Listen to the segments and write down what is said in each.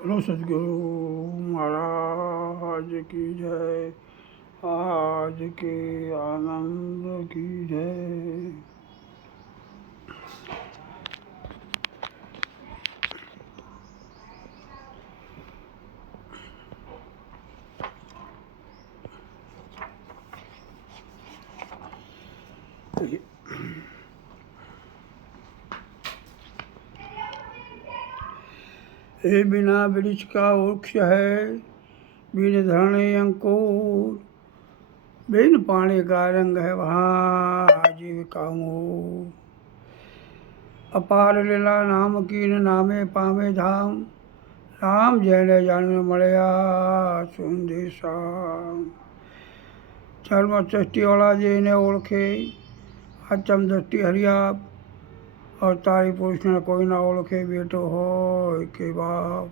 बोलो सदगुरु महाराज की जय। आज के आनंद की जय। हे बिना वृक्ष का वृक्ष है, बिन धरणी अंकुर, बिन पानी का रंग है वहाँ आजीविका मोर। अपार लीला नाम कीन नामे पामे धाम, राम जैने जाने મળ્યા સુંદેશા। ધર્મ સૃષ્ટિવાળા જેને ઓળખે, આચમ દ્રષ્ટિ હરિયાપ, અવતારી પુરુષને કોઈ ના ઓળખે, બેટો હોય કે બાપ।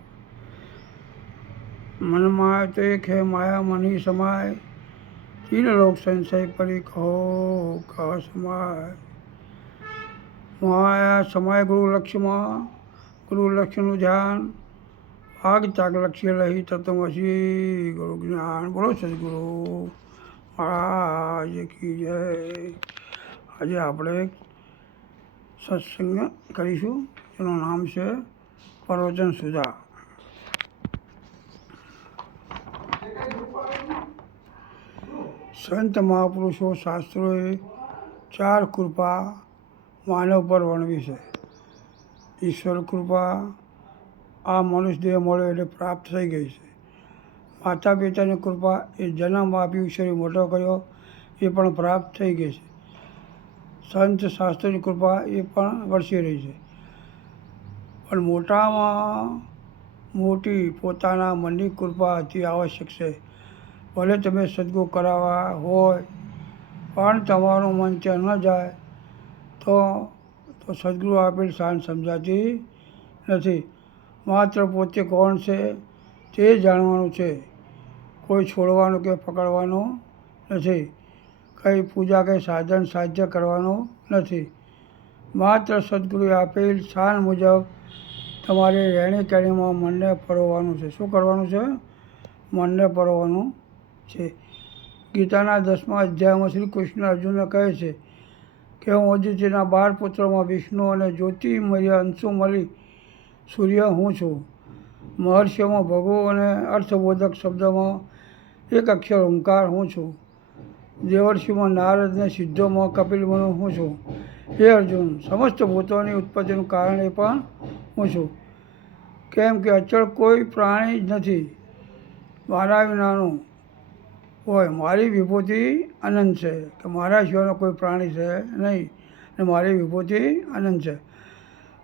મનમાં તો એક હે માયા મની સમાય, तीन लोग संशय परी कहो कहा समाय। माया समय गुरु लक्ष्य में, गुरु लक्ष्य नु ध्यान, आग त्याग लक्ष्य लही तत्वमसी गुरु ज्ञान। बोलो सदगुरु महाराज की जय। आज આપણે સત્સંગ કરીશું જેનું નામ છે પ્રવચન સુધા। સંત મહાપુરુષો શાસ્ત્રોએ ચાર કૃપા માનવ પર વર્ણવી છે। ઈશ્વર કૃપા આ મનુષ્ય દેહ મળ્યો એટલે પ્રાપ્ત થઈ ગઈ છે। માતા પિતાની કૃપા એ જન્મ આપી ઈશ્વરે મોટો કર્યો એ પણ પ્રાપ્ત થઈ ગઈ છે। સંત શાસ્ત્રોની કૃપા એ પણ વરસી રહી છે। પણ મોટામાં મોટી પોતાના મનની કૃપા અતિ આવશ્યક છે। ભલે તમે સદગુરુ કરાવવા હોય પણ તમારું મન ત્યાં ન જાય તો સદગુરુ આપેલ શાન સમજાતી નથી। માત્ર પોતે કોણ છે તે જાણવાનું છે, કોઈ છોડવાનું કે પકડવાનું નથી, કંઈ પૂજા કે સાધન સાધ્ય કરવાનું નથી। માત્ર સદગુરુએ આપેલ શાન મુજબ તમારે રહેણી કહેણીમાં મનને પરોવવાનું છે। શું કરવાનું છે? મનને પરોવવાનું છે। ગીતાના 10મા અધ્યાયમાં શ્રી કૃષ્ણ અર્જુનને કહે છે કે હું અદિતિના 12 પુત્રોમાં વિષ્ણુ અને જ્યોતિર્મય અંશુ મળી સૂર્ય હું છું। મહર્ષિઓમાં ભગુ અને અર્થબોધક શબ્દમાં એક અક્ષર ઓંકાર હું છું। દેવર્ષિમાં નારદ અને સિદ્ધોમાં કપિલ મુનિ હું છું। હે અર્જુન, સમસ્ત ભૂતોની ઉત્પત્તિનું કારણ એ પણ હું છું। કેમ કે અચળ કોઈ પ્રાણી જ નથી મારા વિનાનું હોય। મારી વિભૂતિ અનંત છે, કે મારા સિવાયનો કોઈ પ્રાણી છે નહીં અને મારી વિભૂતિ અનંત છે।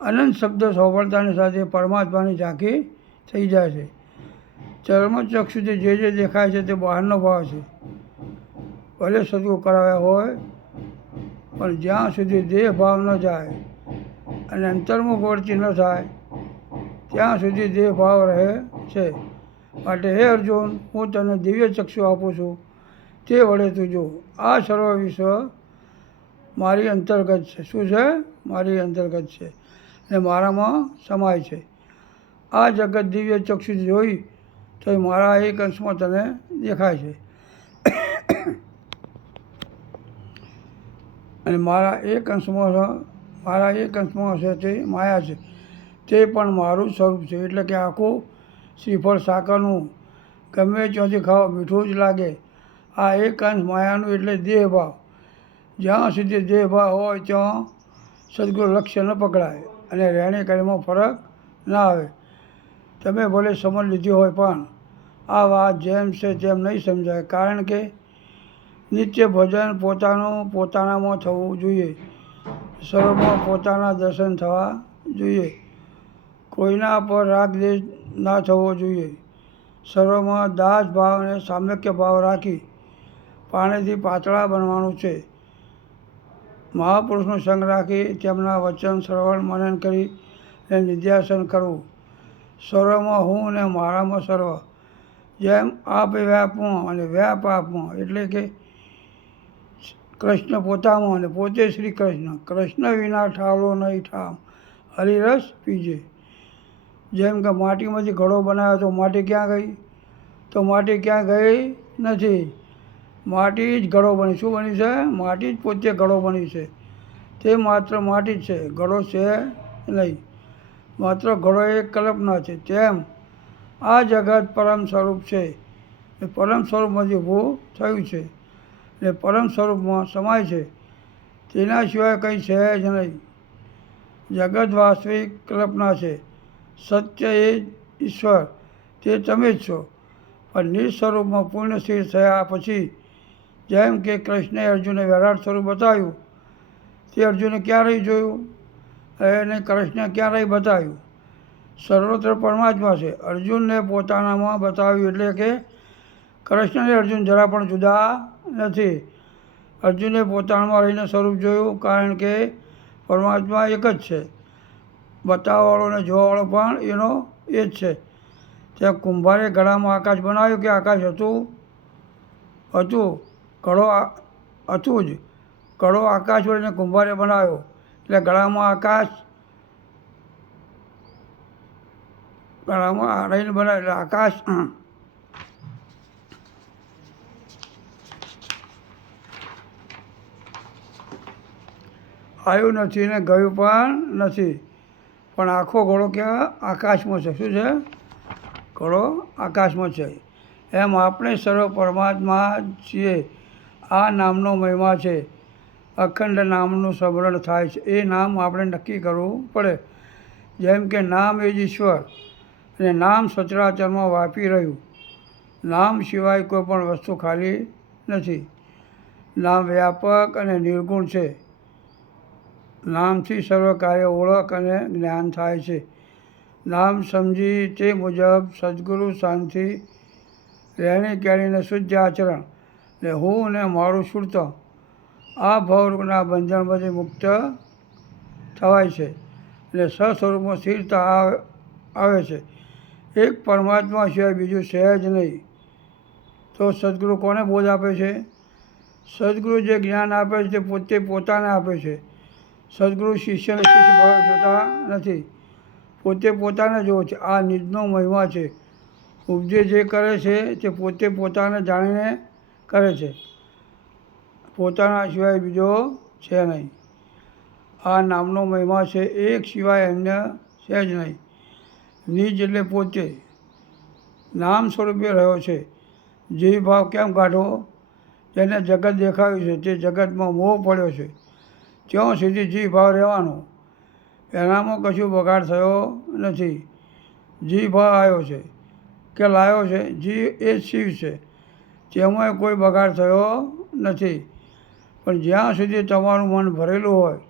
અનંત શબ્દ સાંભળતાની સાથે પરમાત્માની ઝાંખી થઈ જાય છે। ચર્મચક્ષુથી જે દેખાય છે તે બહારનો ભાવ છે। ભલે સદગુરુ કરાવ્યા હોય પણ જ્યાં સુધી દેહ ભાવ ન જાય અને અંતર્મુખ વૃત્તિ ન થાય ત્યાં સુધી દેહ ભાવ રહે છે। માટે હે અર્જુન, હું તને દિવ્ય ચક્ષુ આપું છું, તે વડે તું જો। આ સર્વ વિશ્વ મારી અંતર્ગત છે। શું છે? મારી અંતર્ગત છે અને મારામાં સમાય છે। આ જગત દિવ્ય ચક્ષુથી જોઈ તો મારા એક અંશમાં તને દેખાય છે અને મારા એક અંશમાં છે તે માયા છે, તે પણ મારું સ્વરૂપ છે। એટલે કે આખું શ્રીફળ સાકરનું ગમે ત્યાંથી ખાઓ મીઠું જ લાગે। આ એક અંશ માયાનું એટલે દેહ ભાવ। જ્યાં સુધી દેહ ભાવ હોય ત્યાં સદગુરુ લક્ષ્ય ન પકડાય અને રહેણી કહેણીમાં ફરક ના આવે। તમે ભલે સમજ લીધી હોય પણ આ વાત જેમ છે તેમ નહીં સમજાય। કારણ કે નિત્ય ભજન પોતાનામાં થવું જોઈએ। સર્વમાં પોતાના દર્શન થવા જોઈએ। કોઈના પર રાગ દ્વેષ ના થવો જોઈએ। સર્વમાં દાસ ભાવ અને સામ્યક્ય ભાવ રાખી પાણીથી પાતળા બનવાનું છે। મહાપુરુષનો સંગ રાખી તેમના વચન શ્રવણ મનન કરી અને નિધ્યાસન કરવું। સર્વમાં હું અને મારામાં સર્વ, જેમ આપ વ્યાપમાં અને વ્યાપ આપમાં। એટલે કે કૃષ્ણ પોતામાં અને પોતે શ્રી કૃષ્ણ। કૃષ્ણ વિના ઠાલો નહીં ઠામ, હરિરસ પીજે। જેમ કે માટીમાંથી ઘડો બનાવ્યો તો માટી ક્યાં ગઈ? તો માટી ક્યાં ગઈ નથી. માટી જ ઘડો બની. શું બની છે? માટી જ પોતે ઘડો બની છે. તે માત્ર માટી જ છે, ઘડો છે નહીં. માત્ર ઘડો એક કલ્પના છે. તેમ આ જગત પરમ સ્વરૂપ છે. એ પરમ સ્વરૂપમાંથી ઊભું થયું છે. એ પરમ સ્વરૂપમાં સમાય છે. તેના સિવાય કંઈ છે જ નહીં. જગત વાસ્તવિક કલ્પના છે. સત્ય એ જ ઈશ્વર, તે તમે જ છો. પણ નિજ સ્વરૂપમાં પૂર્ણ સ્થિર થયા પછી, જેમ કે કૃષ્ણએ અર્જુનને વિરાટ સ્વરૂપ બતાવ્યું, તે અર્જુને ક્યાં રહી જોયું અને કૃષ્ણે ક્યાં રહી બતાવ્યું? સર્વત્ર પરમાત્મા છે. અર્જુનને પોતાનામાં બતાવ્યું, એટલે કે કૃષ્ણ અને અર્જુન જરા પણ જુદા નથી. અર્જુને પોતાનામાં રહીને સ્વરૂપ જોયું, કારણ કે પરમાત્મા એક જ છે. બતાવવાવાળો અને જોવાવાળો પણ એનો એ જ છે. ત્યાં કુંભારે ઘડામાં આકાશ બનાવ્યું કે આકાશ હતું? ઘડો હતું જ. ઘડો આકાશ વળીને કુંભારે બનાવ્યો, એટલે ગળામાં રહીને બનાવ્યો, એટલે આકાશ આવ્યું નથી ને ગયું પણ નથી. પણ આખો ઘોડો ક્યાં? આકાશમાં છે. શું છે? ઘોડો આકાશમાં છે. એમ આપણે સર્વ પરમાત્મા છીએ. આ નામનો મહિમા છે. અખંડ નામનું સ્મરણ થાય છે. એ નામ આપણે નક્કી કરવું પડે. જેમ કે નામ એ જ ઈશ્વર, અને નામ સચરાચરમાં વ્યાપી રહ્યું. નામ સિવાય કોઈ પણ વસ્તુ ખાલી નથી. નામ વ્યાપક અને નિર્ગુણ છે. નામથી સર્વ કાર્ય, ઓળખ અને જ્ઞાન થાય છે. નામ સમજી તે મુજબ સદગુરુ શાંતિ, રહેણી કહેણીને શુદ્ધ આચરણ, ને હું ને મારું શુદ્ધ, આ ભવરૂપના બંધનમાંથી મુક્ત થવાય છે. એટલે સ્વસ્વરૂપમાં સ્થિરતા આવે છે. એક પરમાત્મા સિવાય બીજું છે જ નહીં. તો સદગુરુ કોને બોધ આપે છે? સદગુરુ જે જ્ઞાન આપે છે તે પોતે પોતાને આપે છે. સદગુરુ શિષ્યને શિષ્ય ભાવે જોતા નથી, પોતે પોતાને જોવે છે. આ નિજનો મહિમા છે. ઉપદેશ જે કરે છે તે પોતે પોતાને જાણીને કરે છે. પોતાના સિવાય બીજો છે નહીં. આ નામનો મહિમા છે. એક સિવાય અન્ય છે જ નહીં. નિજ એટલે પોતે નામ સ્વરૂપે રહ્યો છે. જીવ ભાવ કેમ કાઢવો? જેને જગત દેખાયું છે તે જગતમાં મોહ પડ્યો છે, ત્યાં સુધી જીવ ભાવ રહેવાનો. એનામાં કશું બગાડ થયો નથી. જીવ ભાવ આવ્યો છે કે લાવ્યો છે, જીવ એ જ શિવ છે. તેમાં કોઈ બગાડ થયો નથી. પણ જ્યાં સુધી તમારું મન ભરેલું હોય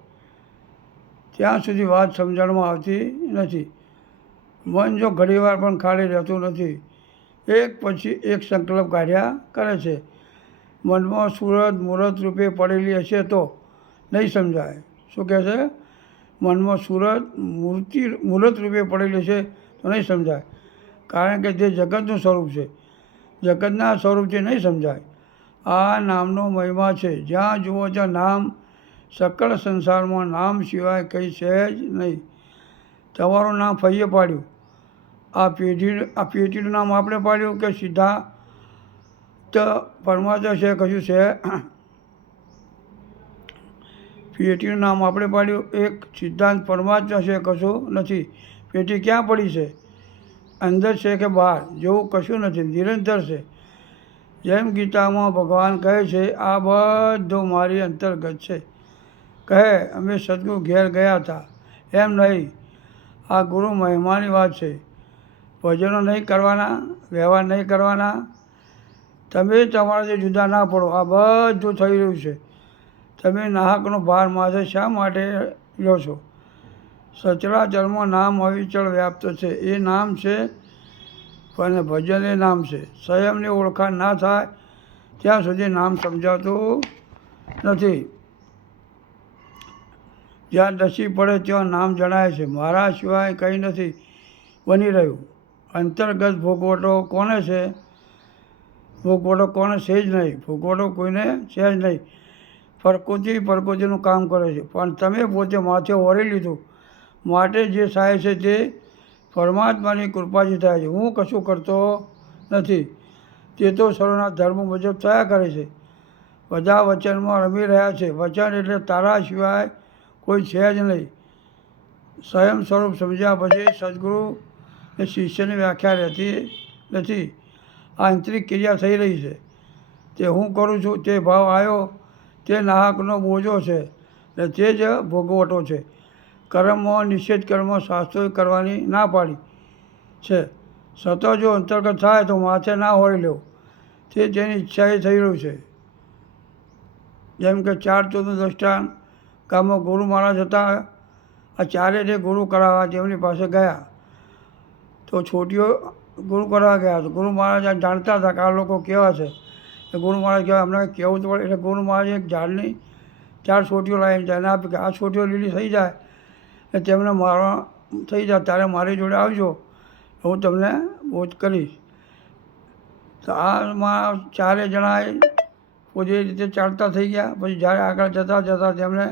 ત્યાં સુધી વાત સમજણમાં આવતી નથી. મન જો ઘણીવાર પણ ખાલી રહેતું નથી. એક પછી એક સંકલ્પ કાઢ્યા કરે છે. મનમાં સુરત મૂર્ત રૂપે પડેલી હશે તો નહીં સમજાય. શું કહે છે? મનમાં સુરત મૂર્ત રૂપે પડેલી હશે તો નહીં સમજાય. કારણ કે તે જગતનું સ્વરૂપ છે. જગતના સ્વરૂપથી નહીં સમજાય. આ નામનો મહિમા છે. જ્યાં જુઓ ત્યાં નામ. સકળ સંસારમાં નામ સિવાય કંઈ છે જ નહીં. તમારું નામ ફઈએ પાડ્યું. આ પેઢીનું નામ આપણે પાડ્યું કે સીધા પરમાત્મા છે કશું છે? પેટીનું નામ આપણે પાડ્યું. એક સિદ્ધાંત પરમાત્મા છે કશું નથી. પેટી ક્યાં પડી છે? અંદર છે કે બહાર? જેવું કશું નથી, નિરંતર છે. જેમ ગીતામાં ભગવાન કહે છે, આ બધું મારી અંતર્ગત છે. કહે અમે સદગુરુ ઘેર ગયા હતા, એમ નહીં. આ ગુરુ મહિમાની વાત છે. ભજનો નહીં કરવાના, વ્યવહાર નહીં કરવાના. તમે તમારાથી જુદા ના પડો. આ બધું થઈ રહ્યું છે. તમે નાહકનો ભાર માથે શા માટે લો છો? સચરાચરમાં નામ અવિચળ વ્યાપ્ત છે. એ નામ છે અને ભજન એ નામ છે. સ્વયંની ઓળખાણ ના થાય ત્યાં સુધી નામ સમજાતું નથી. જ્યાં નસીબ પડે ત્યાં નામ જણાય છે. મારા સિવાય કંઈ નથી બની રહ્યું. અંતર્ગત ભોગવટો કોને છે? ભોગવટો કોને છે જ નહીં. ભોગવટો કોઈને છે જ નહીં. પ્રકૃતિનું કામ કરે છે. પણ તમે પોતે માથે ઓરી લીધું માટે જે થાય છે તે પરમાત્માની કૃપાથી થાય છે. હું કશું કરતો નથી. તે તો સર્વના ધર્મ મુજબ થયા કરે છે. બધા વચનમાં રમી રહ્યા છે. વચન એટલે તારા સિવાય કોઈ છે જ નહીં. સ્વયં સ્વરૂપ સમજ્યા પછી સદગુરુ એ શિષ્યની વ્યાખ્યા રહેતી નથી. આંતરિક ક્રિયા થઈ રહી છે. તે હું કરું છું તે ભાવ આવ્યો તે નાહકનો બોજો છે ને તે જ ભોગવટો છે. કર્મમાં નિષેધ કર્મ શાસ્ત્રોએ કરવાની ના પાડી છે. સતો જો અંતર્ગત થાય તો માથે ના હોરી લેવું તે તેની ઈચ્છાએ થઈ રહ્યું છે. જેમ કે 4 ચોથનું દ્રષ્ટાંત ગામમાં ગુરુ મહારાજ હતા. આ ચારે જે ગુરુ કરાવવા તેમની પાસે ગયા તો છોટીઓ ગુરુ કરાવવા ગયા તો ગુરુ મહારાજ જાણતા હતા કે આ લોકો કેવા છે. એ ગુરુ મહારાજ કહેવાય અમને કહેવું તો પડે. એટલે ગુરુ મહારાજ એક ઝાડની 4 છોટીઓ લાવીને તેને આપી કે આ છોટીઓ લીલી થઈ જાય એટલે તેમને મારવા થઈ જાય ત્યારે મારી જોડે આવજો હું તમને બોધ કરીશ. તો આમાં 4 જણાએ પોતે રીતે ચાલતા થઈ ગયા. પછી જ્યારે આગળ જતાં જતાં તેમને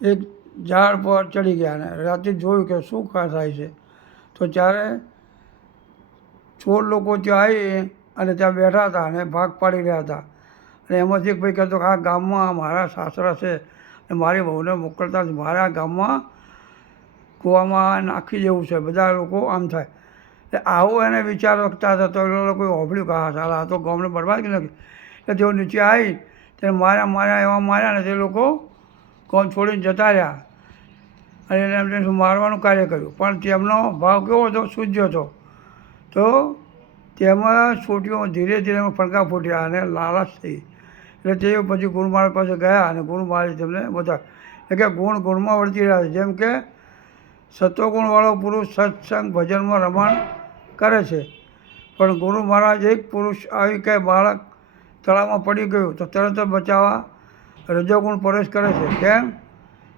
એક ઝાડ પર ચડી ગયા અને રાતે જોયું કે શું થાય છે. તો ત્યારે 16 લોકો ત્યાં આવી અને ત્યાં બેઠા હતા અને ભાગ પાડી રહ્યા હતા. અને એમાંથી એક ભાઈ કહેતો કે આ ગામમાં મારા સાસરા છે અને મારી બહુને મોકલતા મારા ગામમાં કૂવામાં નાખી દેવું છે. બધા લોકો આમ થાય એટલે આવું એને વિચાર વખતા હતા. તો એ લોકોએ હોભળ્યું કે હા સારા આ તો ગામને બરબાદ કરી નાખી. એટલે તેઓ નીચે આવી તેને માર્યા એવા માર્યા ને તે લોકો ગામ છોડીને જતા રહ્યા અને એમને મારવાનું કાર્ય કર્યું. પણ તેમનો ભાવ કેવો હતો? શુદ્ધ હતો. તો તેમાં છોટીઓ ધીરે ધીરે ફણકા ફૂટ્યા અને લાલાશ થઈ. એટલે તે પછી ગુરુ મહારાજ પાસે ગયા અને ગુરુ મહારાજ તેમને બધા એટલે કે ગુણ ગુણમાં વર્તી રહ્યા છે. જેમ કે સત્વગુણવાળો પુરુષ સત્સંગ ભજનમાં રમણ કરે છે. પણ ગુરુ મહારાજ એક પુરુષ આવી કે બાળક તળાવમાં પડી ગયું તો તરત જ બચાવવા રજોગુણ પ્રવેશ કરે છે. કેમ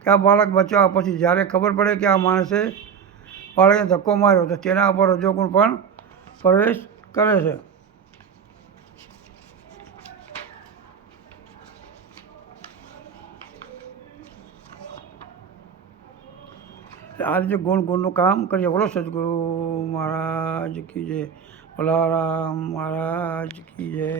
કે આ બાળક બચાવવા પછી જ્યારે ખબર પડે કે આ માણસે બાળકને ધક્કો માર્યો તો તેના ઉપર રજોગુણ પણ પ્રવેશ કરે છે. આ રીતે ગુણનું કામ કરીએ. બોલો સદગુરુ મહારાજ કી જય. ભોલારામ મહારાજ કી જય.